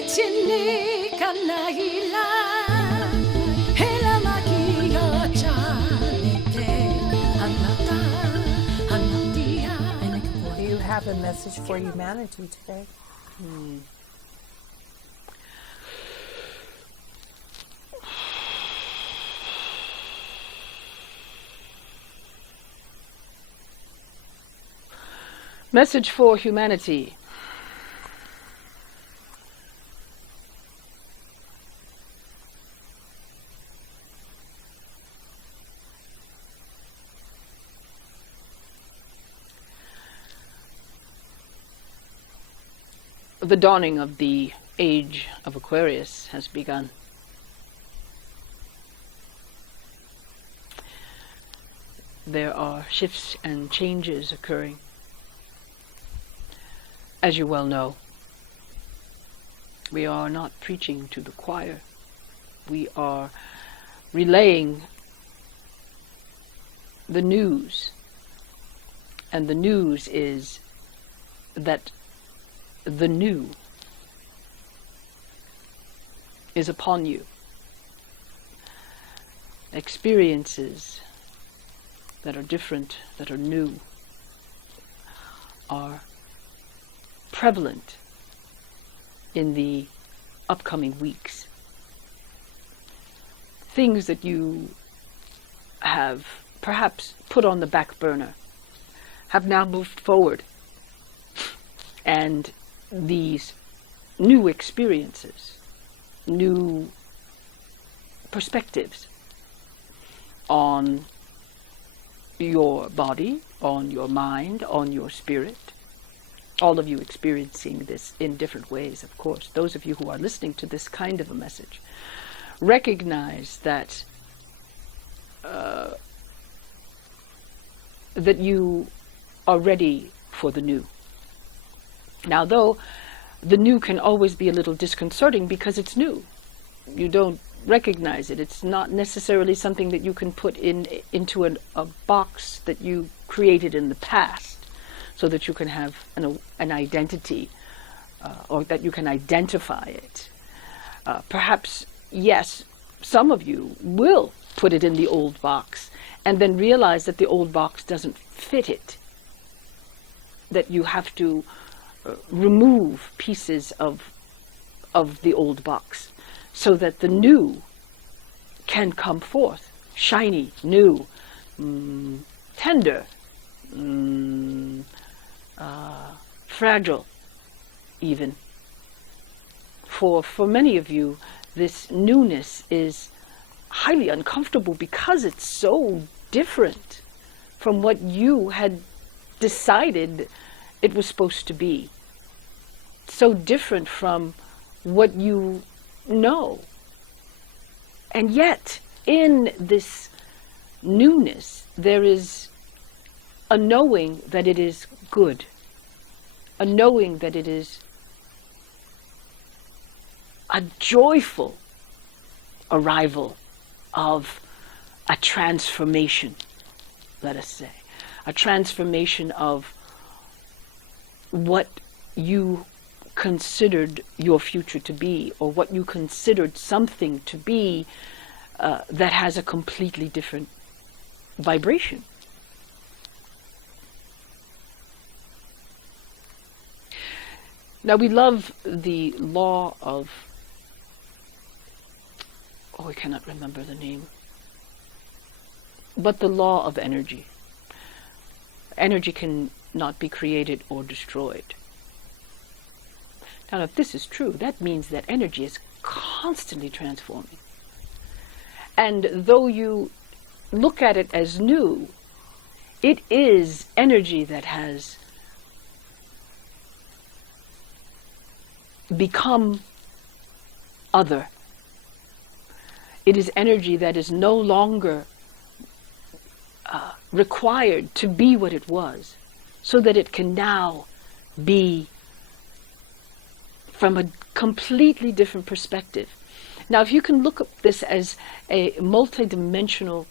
Do you have a message for humanity today? Message for humanity. The dawning of the age of Aquarius has begun. There are shifts and changes occurring. As you well know, we are not preaching to the choir. We are relaying the news. And the news is that the new is upon you. Experiences that are different, that are new, are prevalent in the upcoming weeks. Things that you have perhaps put on the back burner have now moved forward, and these new experiences, new perspectives on your body, on your mind, on your spirit, all of you experiencing this in different ways, of course. Those of you who are listening to this kind of a message, recognize that that you are ready for the new. Now, though the new can always be a little disconcerting because it's new, you don't recognize it. It's not necessarily something that you can put into a box that you created in the past, so that you can have an identity, or that you can identify it. Perhaps, yes, some of you will put it in the old box and then realize that the old box doesn't fit it, that you have to remove pieces of the old box so that the new can come forth, shiny, new, tender, fragile even. For many of you, this newness is highly uncomfortable because it's so different from what you had decided it was supposed to be. So different from what you know. And yet, in this newness, there is a knowing that it is good, a knowing that it is a joyful arrival of a transformation, let us say, a transformation of what you considered your future to be, or what you considered something to be that has a completely different vibration. Now, we love the law of, I cannot remember the name, but the law of energy. Energy can not be created or destroyed. Now, if this is true, that means that energy is constantly transforming. And though you look at it as new, it is energy that has become other. It is energy that is no longer required to be what it was, so that it can now be from a completely different perspective. Now, if you can look at this as a multidimensional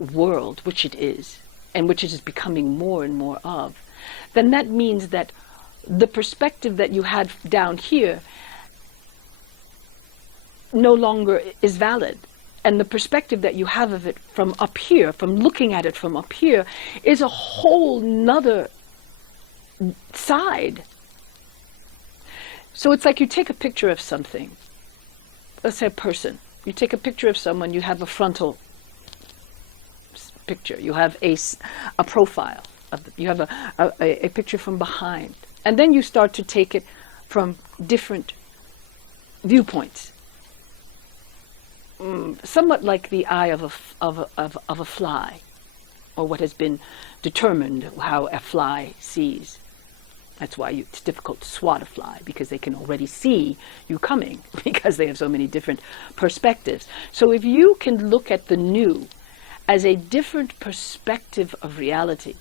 world, which it is, and which it is becoming more and more of, then that means that the perspective that you had down here no longer is valid. And the perspective that you have of it from up here, from looking at it from up here, is a whole nother side. So it's like you take a picture of something. Let's say a person. You take a picture of someone, you have a frontal picture. You have a profile. You have a picture from behind. And then you start to take it from different viewpoints. Somewhat like the eye of a fly, or what has been determined how a fly sees. That's why it's difficult to swat a fly, because they can already see you coming, because they have so many different perspectives. So if you can look at the new as a different perspective of reality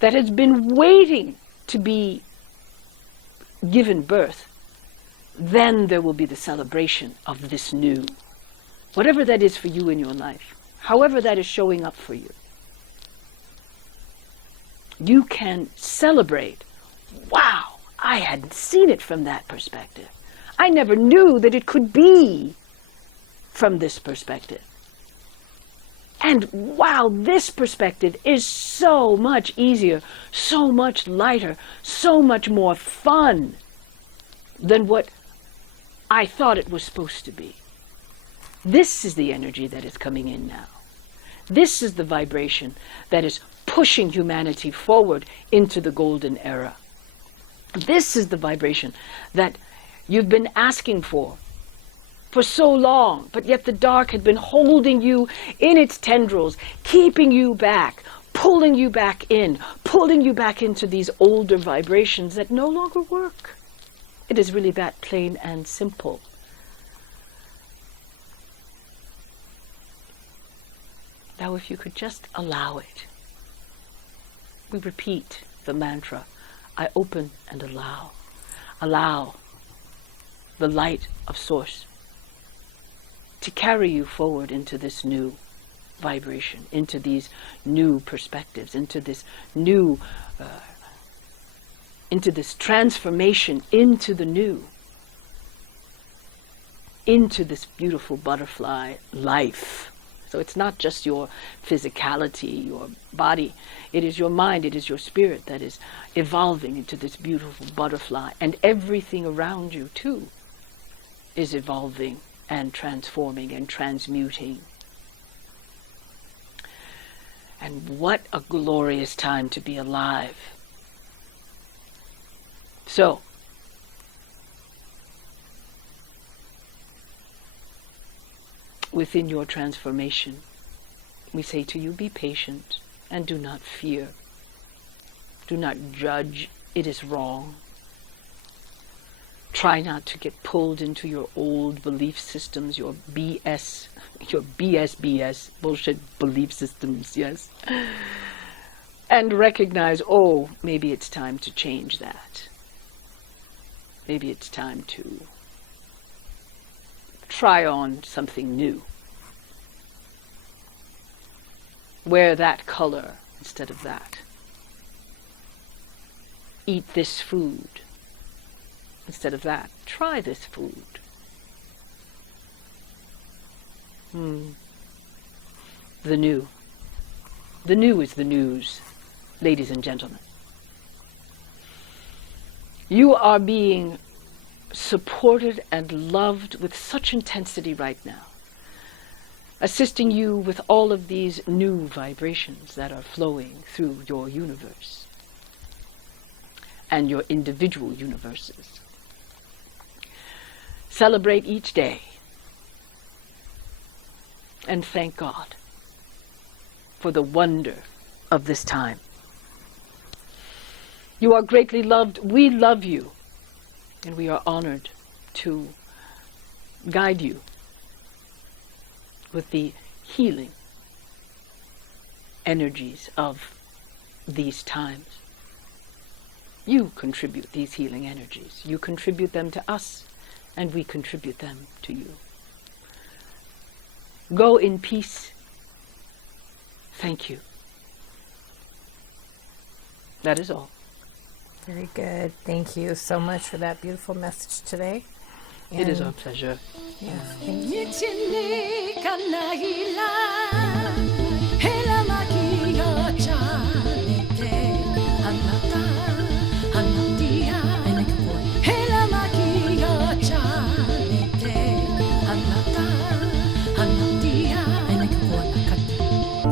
that has been waiting to be given birth, then there will be the celebration of this new. Whatever that is for you in your life, however that is showing up for you, you can celebrate. Wow, I hadn't seen it from that perspective. I never knew that it could be from this perspective. And wow, this perspective is so much easier, so much lighter, so much more fun than what I thought it was supposed to be. This is the energy that is coming in now. This is the vibration that is pushing humanity forward into the golden era. This is the vibration that you've been asking for so long, but yet the dark had been holding you in its tendrils, keeping you back, pulling you back in, pulling you back into these older vibrations that no longer work. It is really that plain and simple. Now, if you could just allow it. We repeat the mantra, I open and allow. Allow the light of Source to carry you forward into this new vibration, into these new perspectives, into this new, into this transformation into the new, into this beautiful butterfly life. So it's not just your physicality, your body. It is your mind, it is your spirit that is evolving into this beautiful butterfly. And everything around you, too, is evolving and transforming and transmuting. And what a glorious time to be alive. So, within your transformation, we say to you, be patient and do not fear. Do not judge. It is wrong. Try not to get pulled into your old belief systems, your BS, bullshit belief systems, yes. And recognize, oh, maybe it's time to change that. Maybe it's time to try on something new. Wear that color instead of that. Eat this food instead of that. Try this food. The new. The new is the news, ladies and gentlemen. You are being supported and loved with such intensity right now, assisting you with all of these new vibrations that are flowing through your universe and your individual universes. Celebrate each day and thank God for the wonder of this time. You are greatly loved. We love you. And we are honored to guide you with the healing energies of these times. You contribute these healing energies. You contribute them to us, and we contribute them to you. Go in peace. Thank you. That is all. Very good. Thank you so much for that beautiful message today. It is And- our pleasure. Yeah, thank you.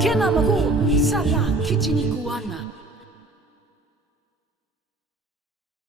Kena mago, sara, kichini kuana.